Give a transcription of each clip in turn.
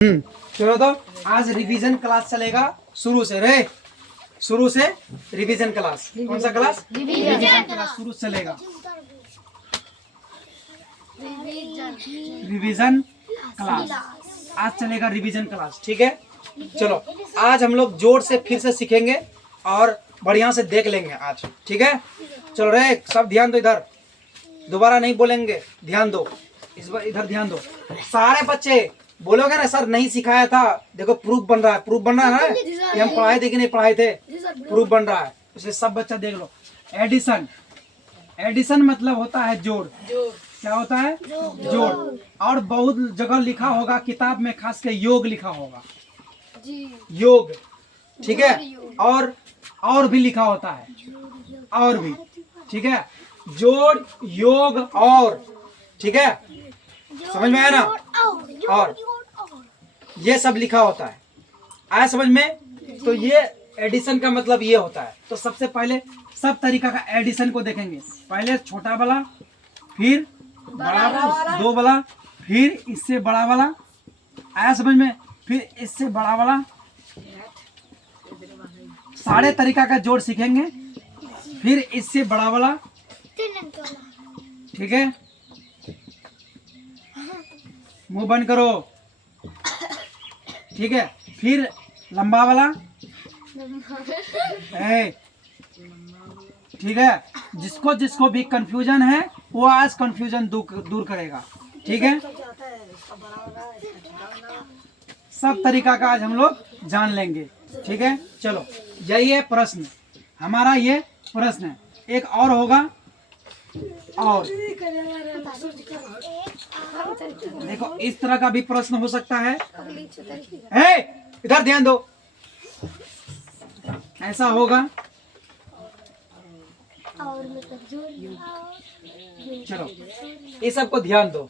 चलो तो आज रिवीजन क्लास चलेगा शुरू से रिवीजन क्लास। कौन सा क्लास? रिवीजन क्लास शुरू से चलेगा। रिवीजन क्लास आज चलेगा, रिवीजन क्लास। ठीक है, चलो आज हम लोग जोर से फिर से सीखेंगे और बढ़िया से देख लेंगे आज। ठीक है, चलो रे सब ध्यान दो, इधर दोबारा नहीं बोलेंगे, ध्यान दो इस बार, इधर ध्यान दो सारे बच्चे। बोलोगे ना सर नहीं सिखाया था, देखो प्रूफ बन रहा है, प्रूफ बन रहा है ना कि हम पढ़ाए थे कि नहीं पढ़ाए थे, प्रूफ बन रहा है। इसलिए सब बच्चा देख लो। एडिशन, एडिशन मतलब होता है जोड़। क्या होता है? जोड़। और बहुत जगह लिखा होगा किताब में, खास के योग लिखा होगा, योग। ठीक है, और भी लिखा होता है, और भी। ठीक है, जोड़, योग और। ठीक है, समझ में आया ना? और ये सब लिखा होता है, आया समझ में? तो ये एडिशन का मतलब ये होता है। तो सबसे पहले सब तरीका का एडिशन को देखेंगे। पहले छोटा वाला, फिर बड़ा वाला, दो वाला, फिर इससे बड़ा वाला, आया समझ में? फिर इससे बड़ा वाला, सारे तरीका का जोड़ सीखेंगे। फिर इससे बड़ा वाला, ठीक है, मुंह बंद करो। ठीक है, फिर लंबा वाला, ठीक है। जिसको जिसको भी कंफ्यूजन है वो आज कंफ्यूजन दूर करेगा। ठीक है, सब तरीका का आज हम लोग जान लेंगे। ठीक है, चलो यही है प्रश्न हमारा, ये प्रश्न है। एक और होगा, और देखो इस तरह का भी प्रश्न हो सकता है। इधर ध्यान दो, ऐसा होगा। चलो ये सब को ध्यान दो,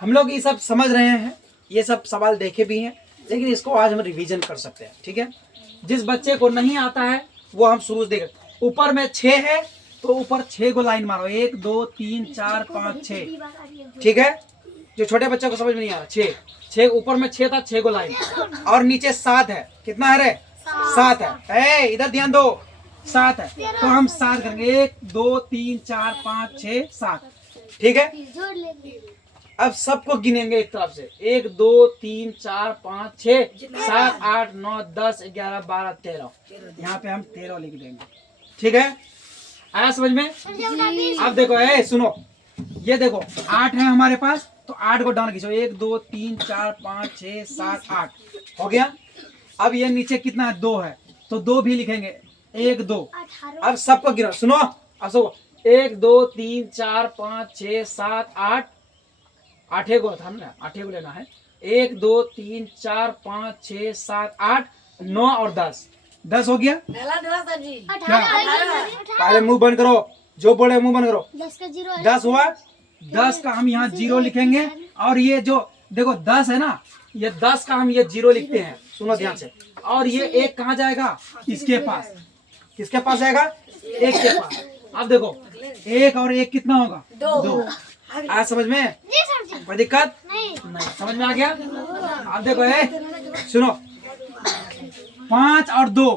हम लोग ये सब समझ रहे हैं, ये सब सवाल देखे भी हैं, लेकिन इसको आज हम रिवीजन कर सकते हैं। ठीक है, जिस बच्चे को नहीं आता है वो हम शुरू से देख। ऊपर में 6 है तो ऊपर 6 को लाइन मारो, 1 2 3 4 5 6। ठीक है, जो छोटे बच्चे को समझ में नहीं आ रहा, 6 ऊपर में 6 था, 6 को लाइन, और नीचे 7 है। कितना है रे? 7 है। इधर ध्यान दो, 7 है तो हम 7 करेंगे, 1 2 3 4 5 6 7। ठीक है, अब सबको गिनेंगे एक तरफ से, 1 2 3 4 5 6 7 8 9 10 11 12 13। यहाँ पे हम 13 लिख देंगे। ठीक है, आया समझ में? अब देखो सुनो, ये देखो 8 है हमारे पास, तो 8 को डाउन खींचो, 1 2 3 4 5 6 7 8 हो गया। अब ये नीचे कितना है? 2 है, तो 2 भी लिखेंगे, 1 2। अब सबको गिनो, सुनो अब सबको, 1 2 3 4 5 6 7 8 8 को था ना, 8 को लेना है। 1 2 3 4 5 6 7 8 9 और 10 हो गया। क्या? पहले मुंह बंद करो, जो बोले मुंह बंद करो। 10 हुआ, 10 का हम यहाँ 0 लिखेंगे। और ये जो देखो 10 है ना, ये 10 का हम ये 0 लिखते हैं, सुनो ध्यान से। और ये 1 कहाँ जाएगा? इसके पास। किसके पास जाएगा? 1 के पास। अब देखो 1 और 1 कितना होगा? 2। आज समझ में? कोई दिक्कत नहीं, समझ में आ गया? अब देखो सुनो, 5 और 2,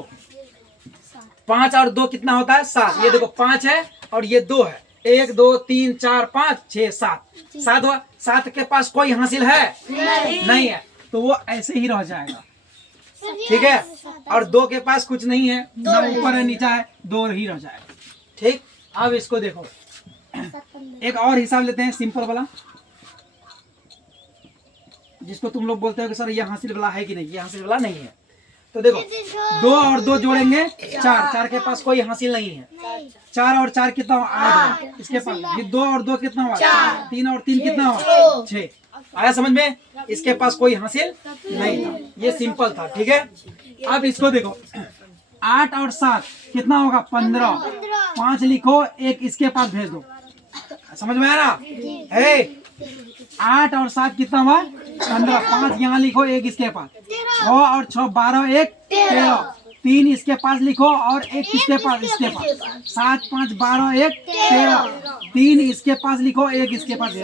5 और 2 कितना होता है? 7। ये देखो 5 है और ये 2 है, 1 2 3 4 5 6 7। 7 हुआ, 7 के पास कोई हासिल है? नहीं है, तो वो ऐसे ही रह जाएगा। ठीक है, और 2 के पास कुछ नहीं है, ना ऊपर है नीचा है, 2 ही रह जाएगा। ठीक, अब इसको देखो, एक और हिसाब लेते हैं सिंपल वाला, जिसको तुम लोग बोलते हो कि सर ये हासिल वाला है कि नहीं। ये हासिल वाला नहीं है, तो देखो 2 और 2 जोड़ेंगे 4, 4 के पास कोई हासिल नहीं है। 4 और 4 कितना हुआ? 8। इसके पास ये 2 और 2 कितना हुआ? 4। 3 और 3 कितना हुआ? 6। आया समझ में? इसके पास कोई हासिल नहीं था, ये सिंपल था। ठीक है, अब इसको देखो, 8 और 7 कितना होगा? 15। 5 लिखो, 1 इसके पास भेज दो। समझ में आया ना? 8 और 7 कितना हुआ? 15। 5 यहाँ लिखो, 1 इसके पास। 6 और 6 12, 1 13। 3 इसके पास लिखो और 1 किसके पास? इसके पास। 7 5 12, 1 13। 3 इसके पास लिखो, 1 इसके पास।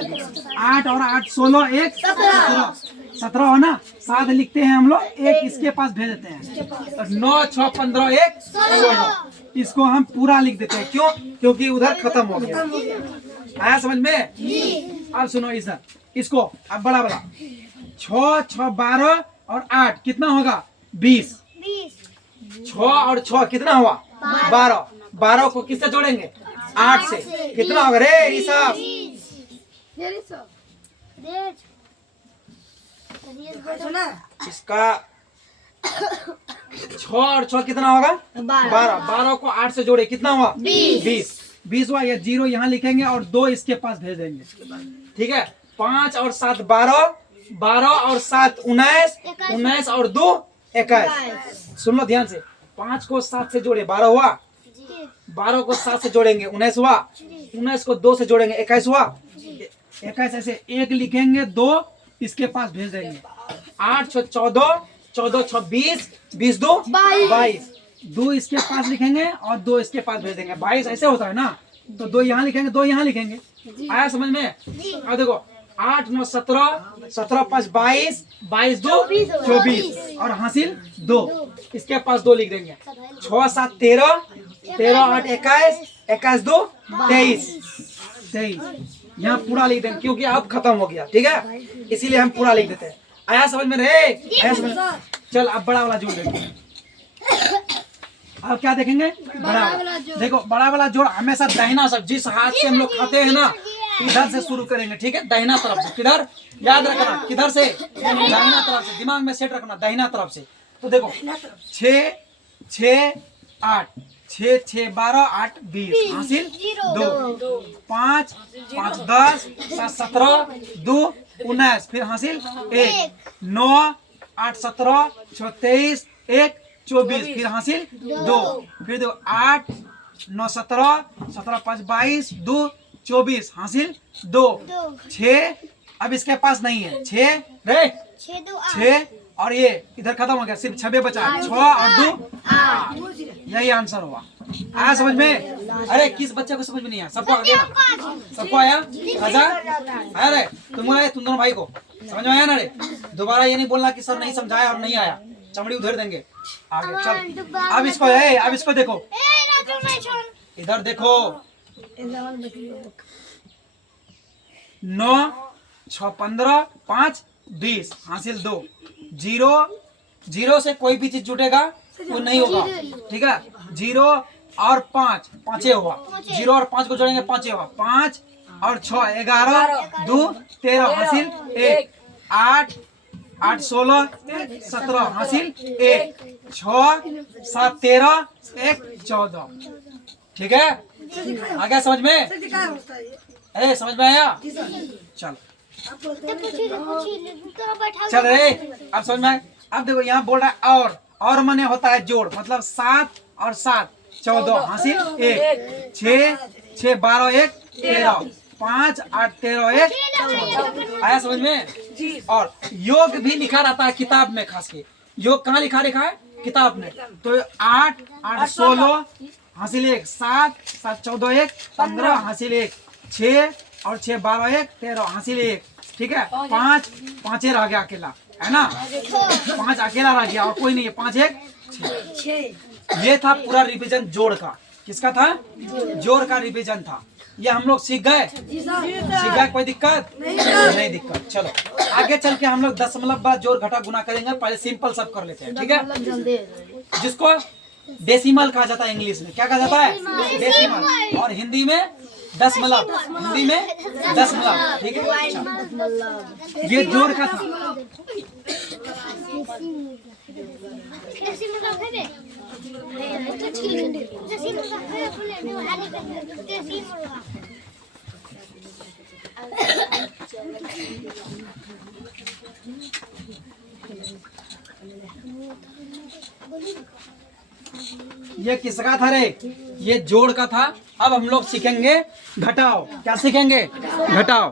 8 और 8 16, 1 17। 17 हो ना, 7 लिखते हैं हम लोग, एक इसके पास भेज देते हैं। तो 9 6 15 1 16, इसको हम पूरा लिख देते हैं। क्यों? क्योंकि उधर खत्म हो गया। आया समझ में? अब सुनो इधर, इसको अब बड़ा बड़ा 6 6 12 और 8 कितना होगा? 20। 6 और 6 कितना हुआ? 12। 12 को किससे जोड़ेंगे? 8 से। कितना होगा रे ऋषभ? इसका 6 और 6 कितना होगा? 12। 12 को 8 से जोड़े, कितना हुआ? 20 हुआ। ये 0 यहाँ लिखेंगे और 2 इसके पास भेज देंगे। ठीक है। 5 और 7 12, 12 और 7 19, 19 और 2 21। सुन लो ध्यान से, 5 को 7 से जोड़े 12 हुआ, 12 को 7 से जोड़ेंगे 19 हुआ, 19 को 2 से जोड़ेंगे 21 हुआ, 21 ऐसे 1 लिखेंगे, 2 इसके पास भेज देंगे। 8 6 14, 14 6 20, 20 2 22, 2 इसके पास लिखेंगे और 2 इसके पास भेज देंगे। 22 ऐसे होता है ना, तो 2 यहाँ लिखेंगे, 2 यहाँ लिखेंगे। आया समझ में? अब देखो 8 9 17, 17 5 22, 22 2 24 और हासिल 2, इसके पास 2 लिख देंगे। 6 7 13, 13 8 21, 21 2 23, 23 यहाँ पूरा लिख देंगे क्योंकि अब खत्म हो गया। ठीक है, इसीलिए हम पूरा लिख देते हैं। आया समझ में रे? आया समझ? चल अब बड़ा वाला जोड़ देंगे। अब क्या देखेंगे? बड़ा वाला। देखो बड़ा वाला जोड़ हमेशा दाहिना सब, जिस हाथ से हम लोग खाते हैं ना, इधर से शुरू करेंगे। ठीक है, दाहिना तरफ से। किधर? याद रखना, किधर से? दाहिना तरफ से। दिमाग में सेट रखना, दाहिना तरफ से। तो देखो 6 6 8, 6 6 12 8 20 हासिल 2, 5 5 10 7 17 2 19 फिर हासिल 1, 9 8 17 6 23 1 24 फिर हासिल 2, फिर देखो 8 9 17 17 5 22 2 24 हासिल 2 6। अब इसके पास नहीं है 6 रे, 6 और ये इधर खत्म हो गया, सिर्फ 6 बचा। 6 और 2 8, यही आंसर हुआ। आया समझ में? अरे किस बच्चे को समझ में नहीं आया? सबको आ गया? सबको आया? राजा आया रे? तुम आए? तुम दोनों भाई को समझ में आया ना रे? दोबारा ये नहीं बोलना कि सर नहीं समझाया और नहीं आया, चमड़ी उधर देंगे। आगे चल। अब इसको देखो, इधर देखो। 9 6 15 5 20 हासिल 2, 0 से कोई भी चीज जुटेगा वो नहीं होगा। ठीक है, 0 और 5 5 हुआ, 0 और 5 को जोड़ेंगे 5 हुआ, 5 और 6 11 2 13 हासिल 1, 8 8 16 17 हासिल 1, 6 7 13 1 14। ठीक है, आ गया समझ में? अरे समझ में आया? चल चल रे, अब समझ में आया? अब देखो यहाँ बोल रहा है और मने होता है जोड़, मतलब 7 और 7 14 हासिल 1, 6 6 12 1 13, 5 8 13 1 14। आया समझ में? और योग भी लिखा रहता है किताब में, खास के योग कहाँ लिखा है? किताब में। तो 8 8 16 हासिल 1, 7 7 14 1 15 हासिल 1, 6 और 6 12 1 13 हासिल 1। ठीक है, 5 5 रह गया अकेला, है ना? 5 अकेला रह गया और कोई नहीं है। 5 1 6। ये था पूरा रिवीजन जोड़ का। किसका था? जोड़ का रिवीजन था। ये हम लोग सीख गए? कोई दिक्कत नहीं? दिक्कत। चलो आगे चल के हम लोग दशमलव बाद जोड़ घटा गुना करेंगे। पहले सिंपल सब कर लेते हैं। ठीक है, जिसको डेसिमल कहा जाता है इंग्लिश में। क्या कहा जाता है? डेसिमल। और हिंदी में दशमलव। हिंदी में दशमलव। ठीक है, ये जोड़ का था। ये किसका था रे? ये जोड़ का था। अब हम लोग सीखेंगे घटाओ। क्या सीखेंगे? घटाओ।